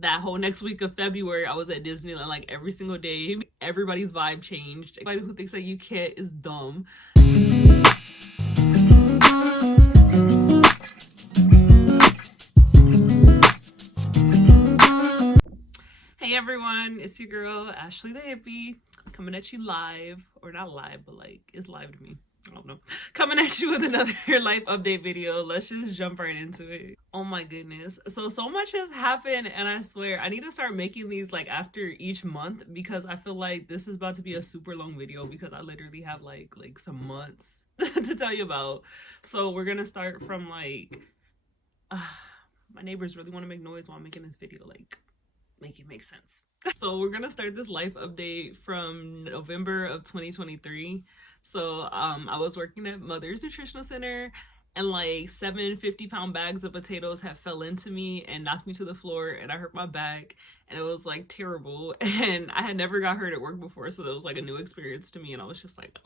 That whole next week of February, I was at Disneyland like every single day. Everybody's vibe changed. Anybody who thinks that you can't is dumb. Hey everyone, it's your girl Ashley the Hippie, coming at you live, or not live, but like it's live to me. I don't know. Coming at you with another life update video. Let's just jump right into it. Oh my goodness. So much has happened, and I swear I need to start making these like after each month, because I feel like this is about to be a super long video because I literally have like some months to tell you about. So we're gonna start from like my neighbors really want to make noise while I'm making this video, like make it make sense. So we're gonna start this life update from November of 2023. So I was working at Mother's Nutritional Center, and like 7 50-pound bags of potatoes had fell into me and knocked me to the floor, and I hurt my back, and it was like terrible. And I had never got hurt at work before, so that was like a new experience to me, and I was just like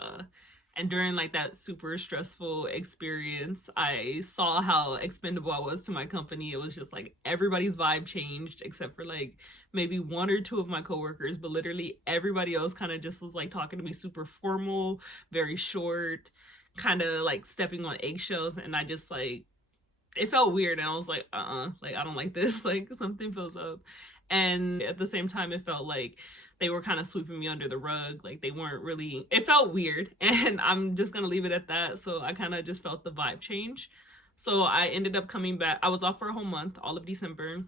and during like that super stressful experience, I saw how expendable I was to my company. It was just like everybody's vibe changed except for like maybe one or two of my coworkers, but literally everybody else kind of just was like talking to me super formal, very short, kind of like stepping on eggshells. And I just like, it felt weird, and I was like, like I don't like this, like something feels up. And at the same time, it felt like they were kind of sweeping me under the rug. Like they weren't really, it felt weird, and I'm just gonna leave it at that. So I kind of just felt the vibe change. So I ended up coming back. I was off for a whole month, all of December.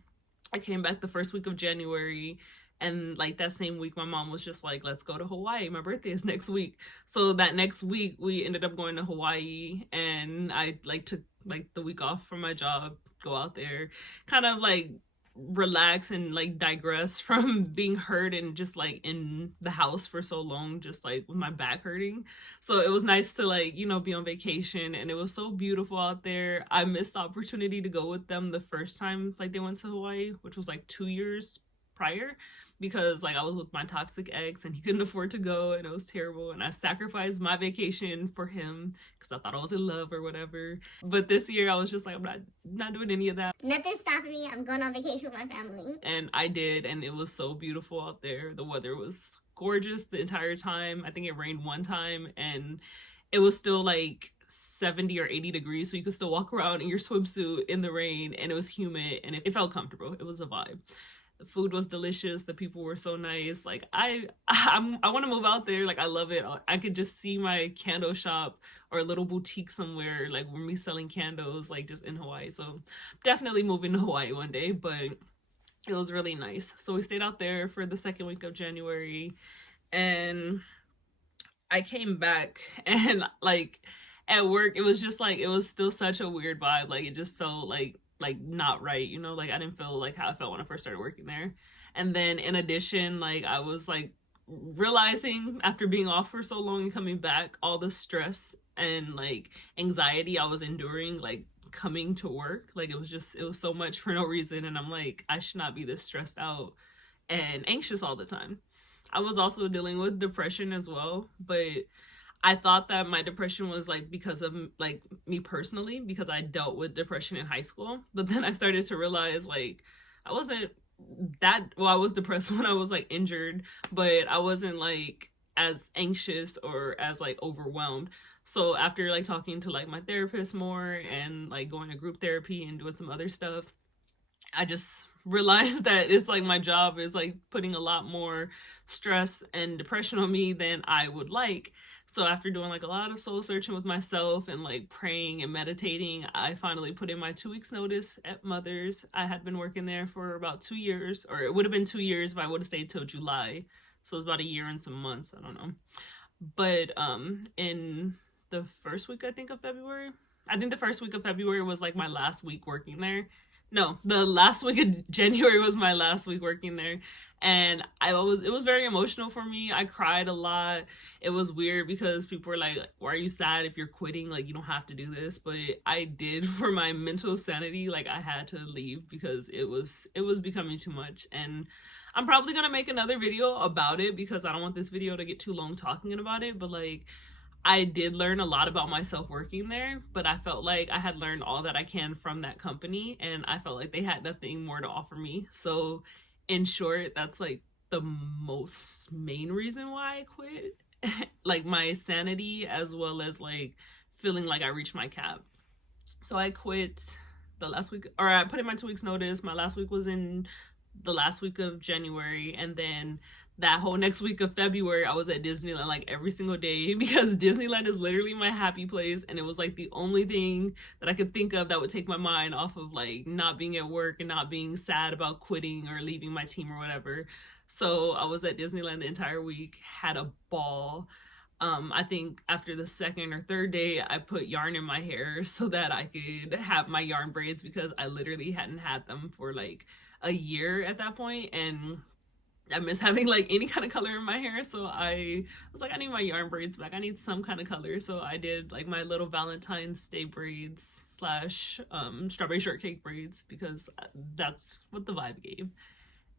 I came back the first week of January, and like that same week my mom was just like, let's go to Hawaii, my birthday is next week. So that next week we ended up going to Hawaii, and I like took like the week off from my job, go out there, kind of like relax and like digress from being hurt and just like in the house for so long, just like with my back hurting. So it was nice to like, you know, be on vacation, and it was so beautiful out there. I missed the opportunity to go with them the first time like they went to Hawaii, which was like 2 years prior, because like I was with my toxic ex and he couldn't afford to go, and it was terrible, and I sacrificed my vacation for him because I thought I was in love or whatever. But this year I was just like, I'm not doing any of that. Nothing stopping me. I'm going on vacation with my family. And I did, and it was so beautiful out there. The weather was gorgeous the entire time. I think it rained one time, and it was still like 70 or 80 degrees, so you could still walk around in your swimsuit in the rain, and it was humid, and it felt comfortable. It was a vibe. The food was delicious. The people were so nice. Like I want to move out there. Like I love it. I could just see my candle shop or a little boutique somewhere, like with me selling candles, like just in Hawaii. So definitely moving to Hawaii one day, but it was really nice. So we stayed out there for the second week of January, and I came back, and like at work, it was just like, it was still such a weird vibe. Like it just felt like not right, you know, like I didn't feel like how I felt when I first started working there. And then in addition, like I was like realizing after being off for so long and coming back, all the stress and like anxiety I was enduring, like coming to work. Like it was so much for no reason, and I'm like, I should not be this stressed out and anxious all the time. I was also dealing with depression as well, but I thought that my depression was like because of like me personally, because I dealt with depression in high school. But then I started to realize like I wasn't that, well, I was depressed when I was like injured, but I wasn't like as anxious or as like overwhelmed. So after like talking to like my therapist more and like going to group therapy and doing some other stuff, I just realized that it's like my job is like putting a lot more stress and depression on me than I would like. So after doing like a lot of soul searching with myself and like praying and meditating, I finally put in my 2 weeks notice at Mother's. I had been working there for about 2 years, or it would have been 2 years if I would have stayed till July. So it was about a year and some months, I don't know. But in the first week, I think the first week of February was like my last week working there. No, the last week of January was my last week working there, and it was very emotional for me. I cried a lot. It was weird because people were like, why are you sad if you're quitting? Like, you don't have to do this. But I did, for my mental sanity. Like, I had to leave because it was becoming too much. And I'm probably gonna make another video about it because I don't want this video to get too long talking about it, but like I did learn a lot about myself working there, but I felt like I had learned all that I can from that company, and I felt like they had nothing more to offer me. So, in short, that's like the most main reason why I quit. Like my sanity, as well as like feeling like I reached my cap. So I quit the last week, or I put in my 2 weeks notice. My last week was in the last week of January, and then that whole next week of February I was at Disneyland like every single day, because Disneyland is literally my happy place, and it was like the only thing that I could think of that would take my mind off of like not being at work and not being sad about quitting or leaving my team or whatever. So I was at Disneyland the entire week, had a ball. I think after the second or third day, I put yarn in my hair so that I could have my yarn braids, because I literally hadn't had them for like a year at that point, and I miss having like any kind of color in my hair. So I was like, I need my yarn braids back. I need some kind of color. So I did like my little Valentine's Day braids slash strawberry shortcake braids, because that's what the vibe gave.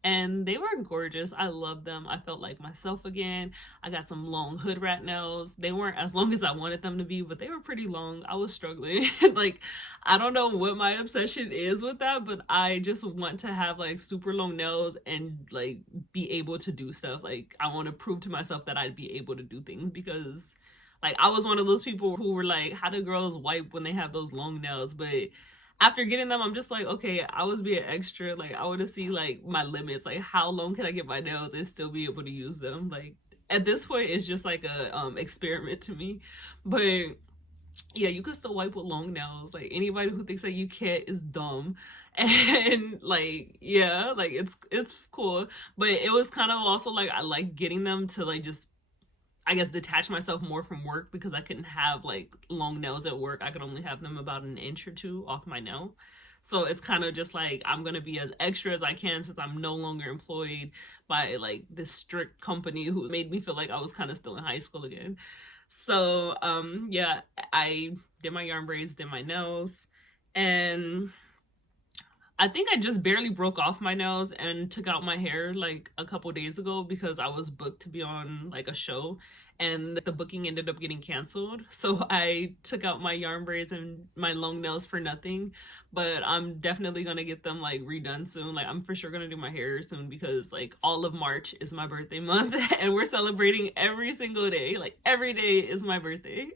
And they were gorgeous. I loved them. I felt like myself again. I got some long hood rat nails. They weren't as long as I wanted them to be, but they were pretty long. I was struggling. Like, I don't know what my obsession is with that, but I just want to have like super long nails and like be able to do stuff. Like, I want to prove to myself that I'd be able to do things, because like I was one of those people who were like, how do girls wipe when they have those long nails? But after getting them, I'm just like, okay, I was being extra. Like, I want to see like my limits. Like, how long can I get my nails and still be able to use them? Like, at this point, it's just like a experiment to me. But yeah, you can still wipe with long nails. Like, anybody who thinks that you can't is dumb. And like, yeah, like it's cool. But it was kind of also like I like getting them to like just, I guess, detach myself more from work, because I couldn't have like long nails at work. I could only have them about an inch or two off my nail. So it's kind of just like I'm going to be as extra as I can, since I'm no longer employed by like this strict company who made me feel like I was kind of still in high school again. So yeah, I did my yarn braids, did my nails, and I think I just barely broke off my nails and took out my hair like a couple days ago, because I was booked to be on like a show, and the booking ended up getting canceled. So I took out my yarn braids and my long nails for nothing, but I'm definitely going to get them like redone soon. Like, I'm for sure going to do my hair soon, because like all of March is my birthday month and we're celebrating every single day. Like, every day is my birthday.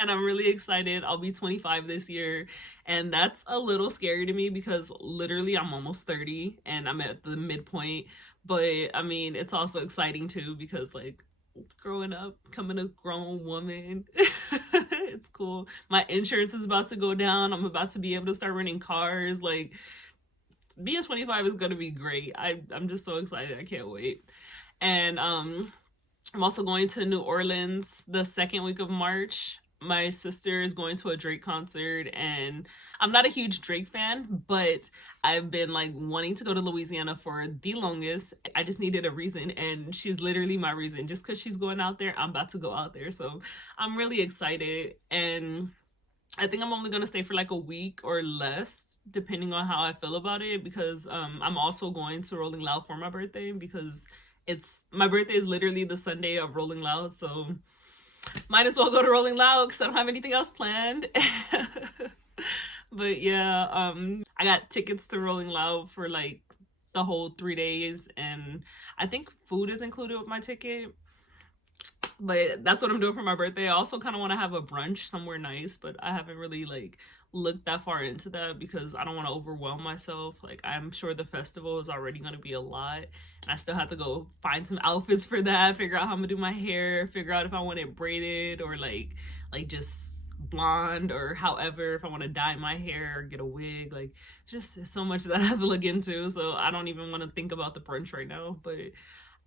And I'm really excited. I'll be 25 this year, and that's a little scary to me, because literally I'm almost 30 and I'm at the midpoint. But I mean, it's also exciting too, because like growing up, becoming a grown woman, it's cool. My insurance is about to go down. I'm about to be able to start renting cars. Like, being 25 is going to be great. I'm just so excited. I can't wait. And I'm also going to New Orleans the second week of March. My sister is going to a Drake concert, and I'm not a huge Drake fan, but I've been like wanting to go to Louisiana for the longest. I just needed a reason, and she's literally my reason. Just because she's going out there, I'm about to go out there. So I'm really excited, and I think I'm only going to stay for like a week or less, depending on how I feel about it, because I'm also going to Rolling Loud for my birthday, because my birthday is literally the Sunday of Rolling Loud. So might as well go to Rolling Loud, because I don't have anything else planned. But yeah, I got tickets to Rolling Loud for like the whole 3 days, and I think food is included with my ticket. But that's what I'm doing for my birthday. I also kind of want to have a brunch somewhere nice, but I haven't really like looked that far into that, because I don't want to overwhelm myself. Like, I'm sure the festival is already going to be a lot, and I still have to go find some outfits for that, figure out how I'm gonna do my hair, figure out if I want it braided or like just blonde, or however, if I want to dye my hair or get a wig. Like, just so much that I have to look into, so I don't even want to think about the brunch right now. But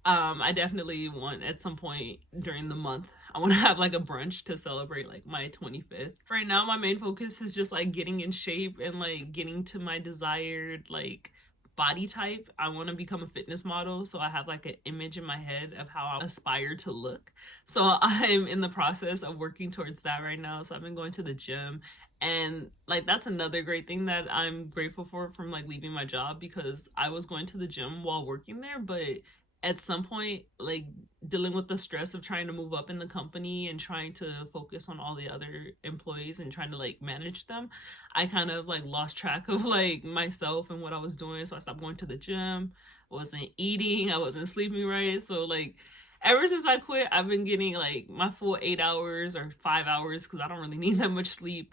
I definitely want, at some point during the month, I want to have like a brunch to celebrate like my 25th. Right now, my main focus is just like getting in shape and like getting to my desired like body type. I want to become a fitness model, so I have like an image in my head of how I aspire to look. So I'm in the process of working towards that right now. So I've been going to the gym, and like that's another great thing that I'm grateful for from like leaving my job, because I was going to the gym while working there, but at some point, like dealing with the stress of trying to move up in the company and trying to focus on all the other employees and trying to like manage them, I kind of like lost track of like myself and what I was doing. So I stopped going to the gym, I wasn't eating, I wasn't sleeping right. So like ever since I quit, I've been getting like my full 8 hours or 5 hours because I don't really need that much sleep.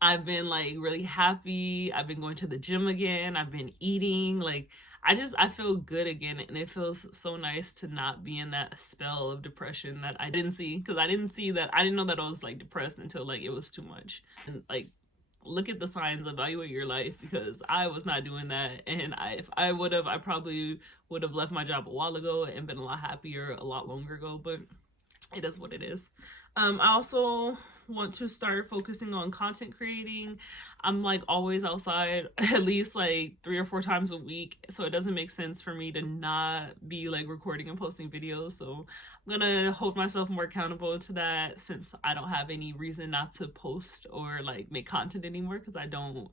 I've been like really happy. I've been going to the gym again. I've been eating. Like I feel good again, and it feels so nice to not be in that spell of depression that I didn't see, because I didn't know that I was like depressed until like it was too much. And like look at the signs, evaluate your life, because I was not doing that. And if I would have, I probably would have left my job a while ago and been a lot happier a lot longer ago, but it is what it is. I also want to start focusing on content creating. I'm like always outside at least like 3 or 4 times a week, so it doesn't make sense for me to not be like recording and posting videos. So I'm gonna hold myself more accountable to that, since I don't have any reason not to post or like make content anymore, because I don't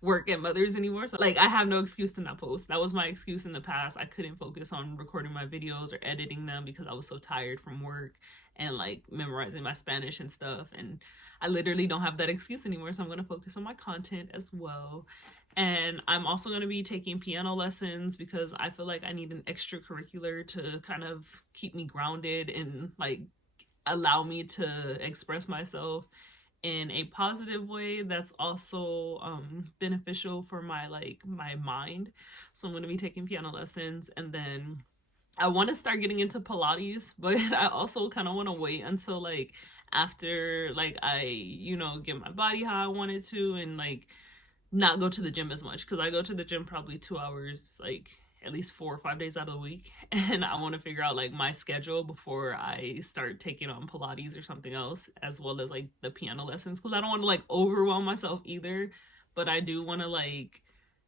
work at Mother's anymore. So like I have no excuse to not post. That was my excuse in the past. I couldn't focus on recording my videos or editing them because I was so tired from work and like memorizing my Spanish and stuff. And I literally don't have that excuse anymore. So I'm going to focus on my content as well. And I'm also going to be taking piano lessons because I feel like I need an extracurricular to kind of keep me grounded and like allow me to express myself in a positive way that's also beneficial for my mind. So I'm going to be taking piano lessons, and then I want to start getting into Pilates, but I also kind of want to wait until like after like I get my body how I wanted to, and like not go to the gym as much, because I go to the gym probably 2 hours like at least 4 or 5 days out of the week, and I want to figure out like my schedule before I start taking on Pilates or something else, as well as like the piano lessons, because I don't want to like overwhelm myself either, but I do want to like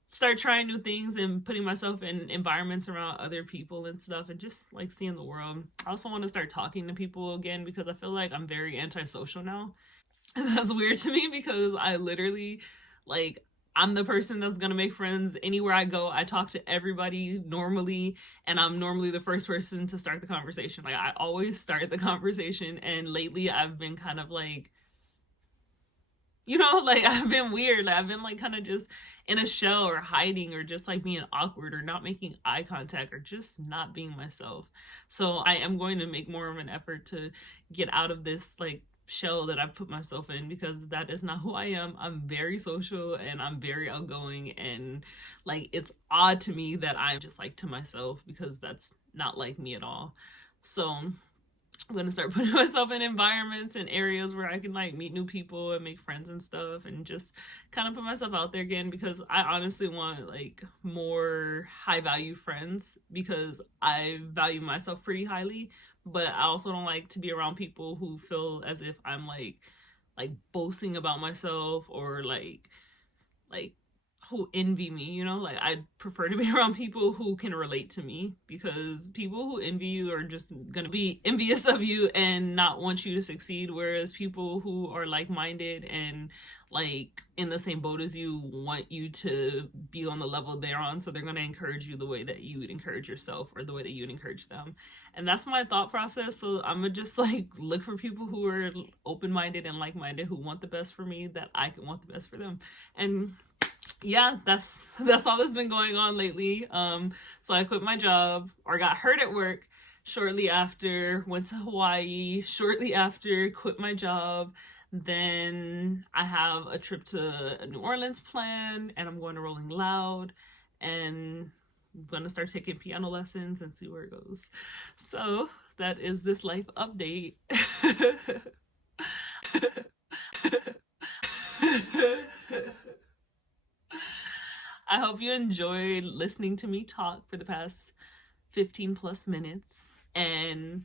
start trying new things and putting myself in environments around other people and stuff, and just like seeing the world. I also want to start talking to people again, because I feel like I'm very antisocial now, and that's weird to me because I literally like I'm the person that's gonna make friends anywhere I go. I talk to everybody normally, and I'm normally the first person to start the conversation. Like I always start the conversation, and lately I've been kind of like, like I've been weird. Like I've been like kind of just in a shell or hiding or just like being awkward or not making eye contact or just not being myself. So I am going to make more of an effort to get out of this like shell that I've put myself in, because that is not who I am. I'm very social and I'm very outgoing, and like it's odd to me that I'm just like to myself, because that's not like me at all. So I'm gonna start putting myself in environments and areas where I can like meet new people and make friends and stuff, and just kind of put myself out there again, because I honestly want like more high value friends, because I value myself pretty highly, but I also don't like to be around people who feel as if I'm like boasting about myself, or like who envy me, like I prefer to be around people who can relate to me, because people who envy you are just gonna be envious of you and not want you to succeed, whereas people who are like-minded and like in the same boat as you want you to be on the level they're on, so they're gonna encourage you the way that you would encourage yourself, or the way that you would encourage them. And that's my thought process. So I'm gonna just like look for people who are open-minded and like-minded, who want the best for me, that I can want the best for them. And yeah, that's all that's been going on lately. So I quit my job, or got hurt at work shortly after, went to Hawaii shortly after, quit my job. Then I have a trip to New Orleans planned, and I'm going to Rolling Loud, and I'm going to start taking piano lessons and see where it goes. So that is this life update. I hope you enjoyed listening to me talk for the past 15 plus minutes. And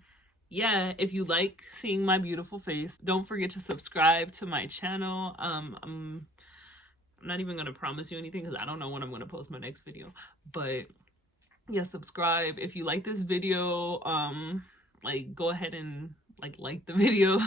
yeah, if you like seeing my beautiful face, don't forget to subscribe to my channel. I'm not even going to promise you anything, because I don't know when I'm going to post my next video. But yeah, subscribe. If you like this video, like go ahead and like the video.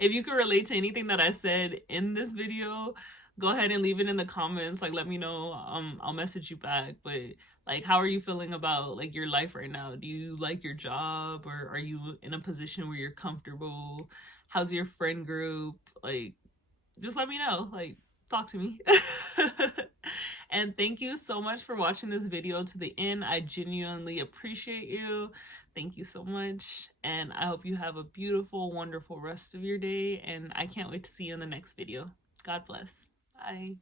If you can relate to anything that I said in this video, go ahead and leave it in the comments. Like, let me know. I'll message you back. But like, how are you feeling about like your life right now? Do you like your job, or are you in a position where you're comfortable? How's your friend group? Like, just let me know. Like, talk to me. And thank you so much for watching this video to the end. I genuinely appreciate you. Thank you so much. And I hope you have a beautiful, wonderful rest of your day. And I can't wait to see you in the next video. God bless. Bye.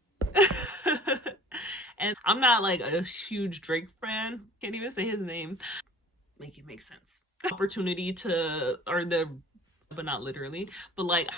And I'm not like a huge Drake fan. Can't even say his name. Make it make sense. Opportunity to, or the, but not literally, but like